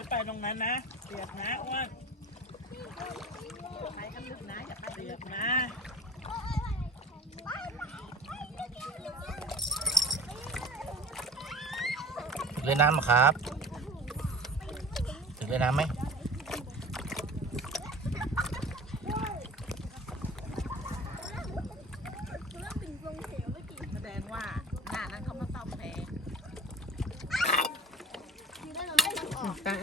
ไม่ไปตรงนั้นนะเปียกนะอ้วนไปกันลึกนะอย่าไปเปียกนะเล่นน้ำครับ ถึงเล่นน้ำไหม แสดงว่าหน้านั้นเขามาซ่อมแพง ตา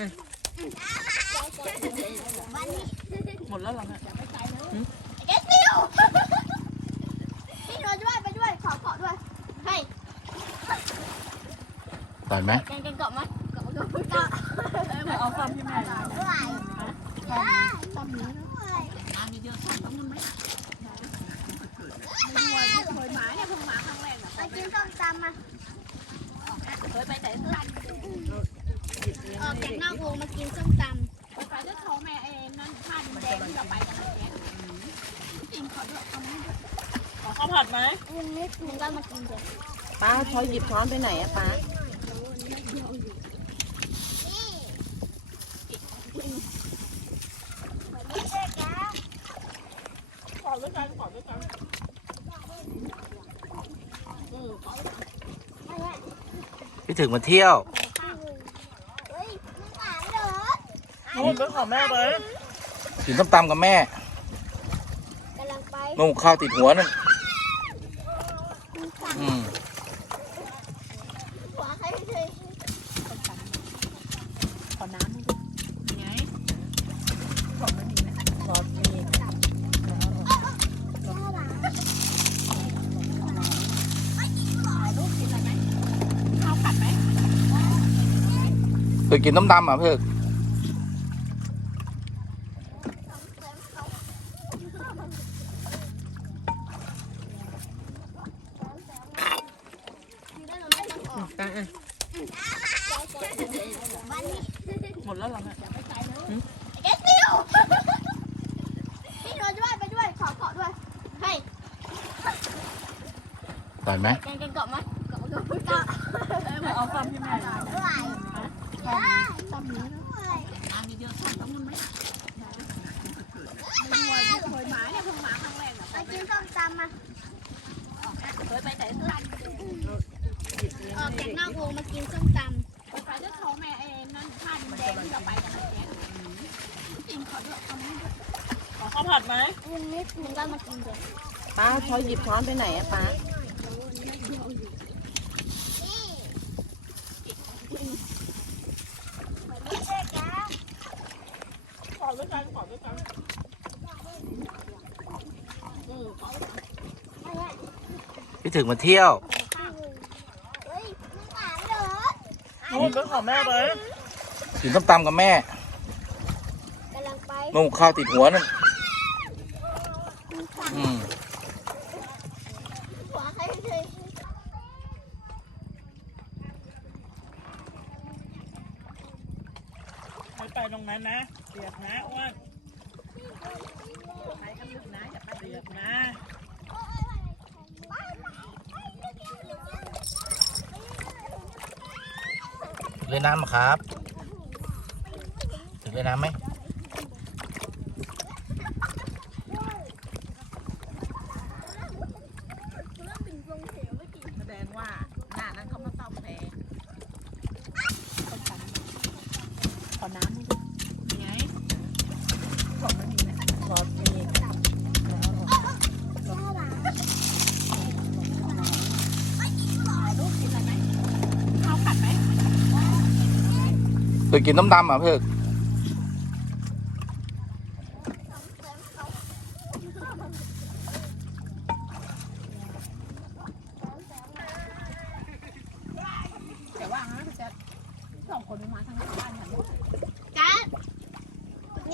หมดแล้วเหรอเนี่ยเกสติวพี่โดนด้วยไปด้วยขอเกาะด้วยให้ต่อยไห มเกนเกนเกากาะเกาะเกาะเอาซ่อมที่แม่ด้วยซ่อมนี้ด้วยงน่อมต้องมันไหมเคยหมาเนี่ยเพิ่งหมาครั้งแรกมากินส้มตำไปแต่ตลาดอกจากนองมากินส้มตไปเจ้าเขาแม่เองนั่นผ้าดินแดงที่เราไปกันเมื่อกี้จริงเขาด้วยเอามาให้ด้วยขอข้าวผัดไหมำวันนี้ถึงก็มากินเลยป้าพอหยิบช้อนไปไหนอะป้าขอด้วยกันขอด้วยกันพี่ถึงมาเที่ยว นหวานเหรอนู่นไปขอแม่ไปกินส้มตำกับแม่กำลังไป นุ่งข้าวติดหัวนึง คยกินส้มตำอะเพื่อนตาวันนี้หมดแล้วเหรอเนี่ยเกสติวพี่โดนด้วยไปด้วยขอเกาะด้วยให้ต่อยไหมเกนเกนเกาะไหมเกาะเกาะเกาะเอาซ่อมที่แม่ด้วยซ่อมนี้ด้วยงานเยอะๆซ่อมต้องมันไหมเคยหมาเนี่ยเพิ่งหมาครั้งแรกอะมา กินส้มตำมาเคยไปแต่ตลาดออกจากนอกวงมากินส้มตไปเจ้าเขาแม่เองนั่นผ้าดินแดงที่เราไปกันเมื่อกี้จริงเขาด้วยเอามาให้ด้วยขอข้าวผัดไหมวันนี้ถึงก็มากินเลยป้าพอหยิบช้อนไปไหนอะป้า ขอด้วยกันขอด้วยกัน พี่ถึงมาเที่ยวเฮ้ยมันหวานเหรอนู่นไปขอแม่ไปกินส้มตำกับแม่กำลังไปนุ่งข้าวติดหัวนึงอืมหัวใครเคยไม่ไปตรงนั้นนะเปียกนะอ้วนไปกันลึกนะอย่าไปเปียกนะถึง เล่นน้ำครับ ถึงเล่นน้ำไหมแสดงว่าหน้านั้นเขามาซ่อมแพงขอน้ำ ไปกินน้ำดำอะเพื่อนแต่ว่างั้นจะสองคนไม่มาทั้งนั้น